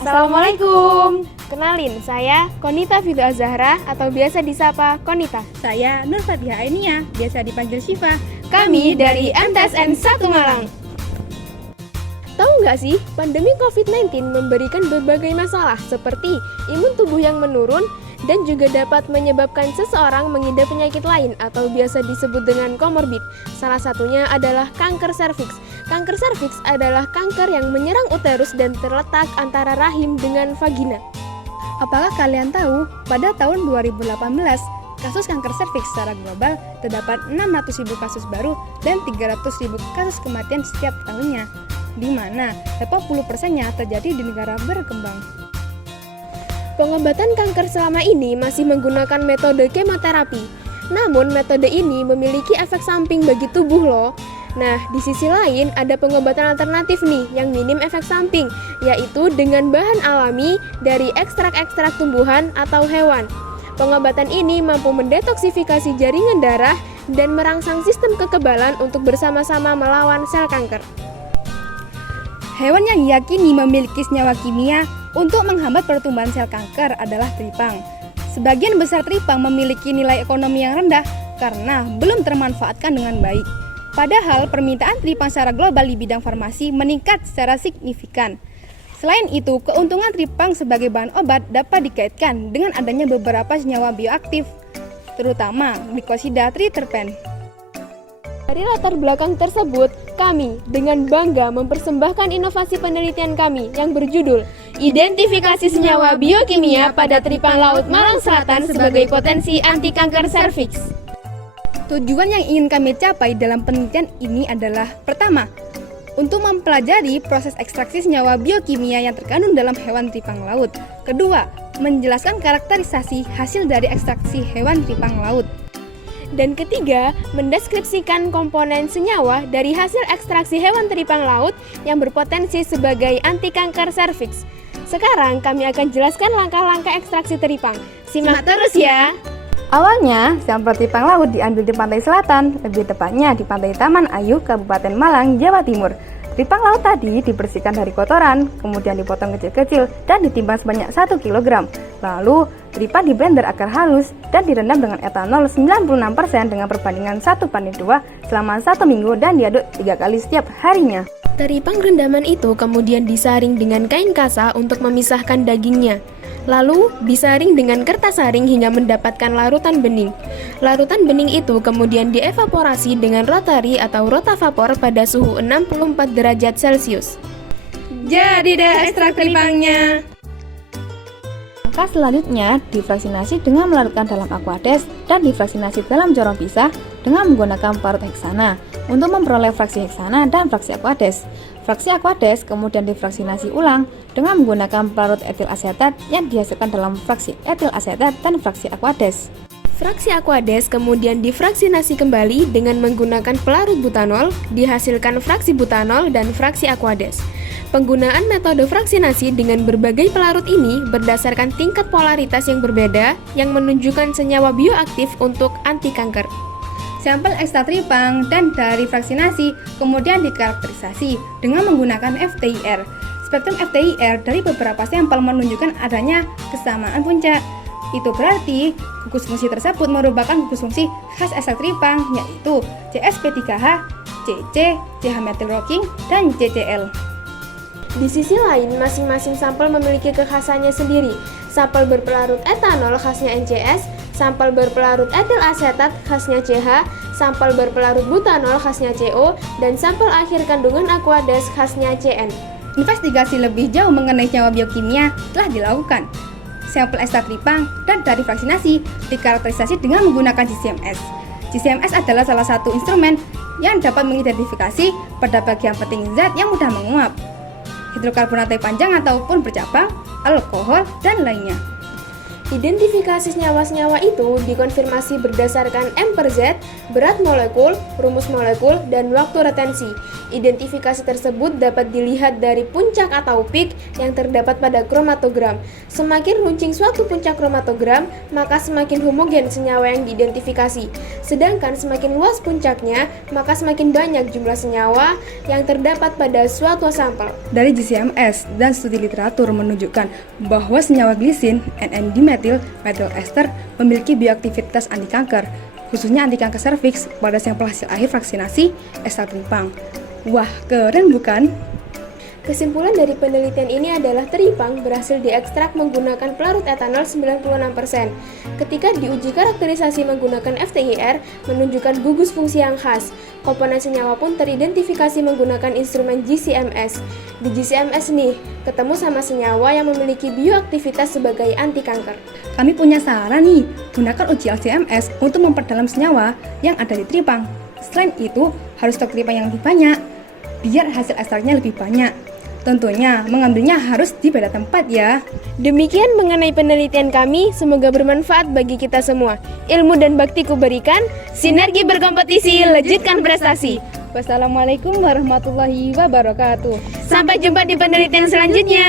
Assalamualaikum. Kenalin, saya Konita Fidhu Azahra atau biasa disapa Konita. Saya Nur Fatihah Ainia, biasa dipanggil Syifa. Kami dari MTSN 1 Malang. Tahu nggak sih, pandemi COVID-19 memberikan berbagai masalah seperti imun tubuh yang menurun dan juga dapat menyebabkan seseorang mengidap penyakit lain atau biasa disebut dengan komorbid. Salah satunya adalah kanker serviks. Kanker serviks adalah kanker yang menyerang uterus dan terletak antara rahim dengan vagina. Apakah kalian tahu, pada tahun 2018, kasus kanker serviks secara global terdapat 600.000 kasus baru dan 300.000 kasus kematian setiap tahunnya, di mana 80%-nya terjadi di negara berkembang. Pengobatan kanker selama ini masih menggunakan metode kemoterapi. Namun metode ini memiliki efek samping bagi tubuh loh. Nah, di sisi lain ada pengobatan alternatif nih yang minim efek samping, yaitu dengan bahan alami dari ekstrak-ekstrak tumbuhan atau hewan. Pengobatan ini mampu mendetoksifikasi jaringan darah dan merangsang sistem kekebalan untuk bersama-sama melawan sel kanker. Hewan yang diyakini memiliki senyawa kimia untuk menghambat pertumbuhan sel kanker adalah teripang. Sebagian besar teripang memiliki nilai ekonomi yang rendah karena belum termanfaatkan dengan baik. Padahal permintaan teripang secara global di bidang farmasi meningkat secara signifikan. Selain itu, keuntungan teripang sebagai bahan obat dapat dikaitkan dengan adanya beberapa senyawa bioaktif, terutama glikosida triterpen. Dari latar belakang tersebut, kami dengan bangga mempersembahkan inovasi penelitian kami yang berjudul Identifikasi Senyawa Biokimia pada Teripang Laut Malang Selatan sebagai Potensi Anti Kanker Serviks. Tujuan yang ingin kami capai dalam penelitian ini adalah: pertama, untuk mempelajari proses ekstraksi senyawa biokimia yang terkandung dalam hewan teripang laut. Kedua, menjelaskan karakterisasi hasil dari ekstraksi hewan teripang laut. Dan ketiga, mendeskripsikan komponen senyawa dari hasil ekstraksi hewan teripang laut yang berpotensi sebagai anti kanker serviks. Sekarang kami akan jelaskan langkah-langkah ekstraksi teripang. Simak terus ya! Awalnya, sampel teripang laut diambil di pantai selatan, lebih tepatnya di Pantai Taman Ayu, Kabupaten Malang, Jawa Timur. Teripang laut tadi dibersihkan dari kotoran, kemudian dipotong kecil-kecil dan ditimbang sebanyak 1 kg. Lalu, teripang di blender agar halus dan direndam dengan etanol 96% dengan perbandingan 1:2 selama 1 minggu dan diaduk 3 kali setiap harinya. Teripang rendaman itu kemudian disaring dengan kain kasa untuk memisahkan dagingnya. Lalu disaring dengan kertas saring hingga mendapatkan larutan bening. Larutan bening itu kemudian dievaporasi dengan rotary atau rotavapor pada suhu 64 derajat Celcius. Jadi deh ekstrak teripangnya. Langkah selanjutnya difraksinasi dengan melarutkan dalam aquades dan difraksinasi dalam corong pisah dengan menggunakan parut heksana untuk memperoleh fraksi heksana dan fraksi aquades. Fraksi aquades kemudian difraksinasi ulang dengan menggunakan pelarut etil asetat yang dihasilkan dalam fraksi etil asetat dan fraksi aquades. Fraksi aquades kemudian difraksinasi kembali dengan menggunakan pelarut butanol, dihasilkan fraksi butanol dan fraksi aquades. Penggunaan metode fraksinasi dengan berbagai pelarut ini berdasarkan tingkat polaritas yang berbeda yang menunjukkan senyawa bioaktif untuk anti kanker. Sampel ekstrak teripang dan dari fraksinasi kemudian dikarakterisasi dengan menggunakan FTIR. Spektrum FTIR dari beberapa sampel menunjukkan adanya kesamaan puncak. Itu berarti gugus fungsi tersebut merupakan gugus fungsi khas ekstrak teripang, yaitu CSP3H, CC, CH-methylrocking, dan CCl. Di sisi lain, masing-masing sampel memiliki kekhasannya sendiri. Sampel berpelarut etanol khasnya NCS, sampel berpelarut etil asetat khasnya CH, sampel berpelarut butanol khasnya CO, dan sampel akhir kandungan aquades khasnya CN. Investigasi lebih jauh mengenai senyawa biokimia telah dilakukan. Sampel ekstrak teripang dan dari fraksinasi dikarakterisasi dengan menggunakan GCMS. GCMS adalah salah satu instrumen yang dapat mengidentifikasi pada bagian penting zat yang mudah menguap, hidrokarbonat panjang ataupun bercabang, alkohol, dan lainnya. Identifikasi senyawa-senyawa itu dikonfirmasi berdasarkan M per Z, berat molekul, rumus molekul, dan waktu retensi. Identifikasi tersebut dapat dilihat dari puncak atau peak yang terdapat pada kromatogram. Semakin runcing suatu puncak kromatogram, maka semakin homogen senyawa yang diidentifikasi. Sedangkan semakin luas puncaknya, maka semakin banyak jumlah senyawa yang terdapat pada suatu sampel. Dari GCMS dan studi literatur menunjukkan bahwa senyawa glisin, NN-dimetil, metil ester memiliki bioaktivitas anti kanker, khususnya anti kanker serviks pada sampel hasil akhir vaksinasi ekstra teripang. Wah, keren bukan? Kesimpulan dari penelitian ini adalah teripang berhasil diekstrak menggunakan pelarut etanol 96%. Ketika diuji karakterisasi menggunakan FTIR, menunjukkan gugus fungsi yang khas. Komponen senyawa pun teridentifikasi menggunakan instrumen GCMS. Di GCMS nih, ketemu sama senyawa yang memiliki bioaktivitas sebagai anti kanker. Kami punya saran nih, gunakan uji LCMS untuk memperdalam senyawa yang ada di teripang. Selain itu, harus stok teripang yang lebih banyak, biar hasil ekstraknya lebih banyak. Tentunya, mengambilnya harus di beda tempat ya. Demikian mengenai penelitian kami, semoga bermanfaat bagi kita semua. Ilmu dan baktiku berikan, sinergi berkompetisi, lanjutkan prestasi. Wassalamualaikum warahmatullahi wabarakatuh. Sampai jumpa di penelitian selanjutnya.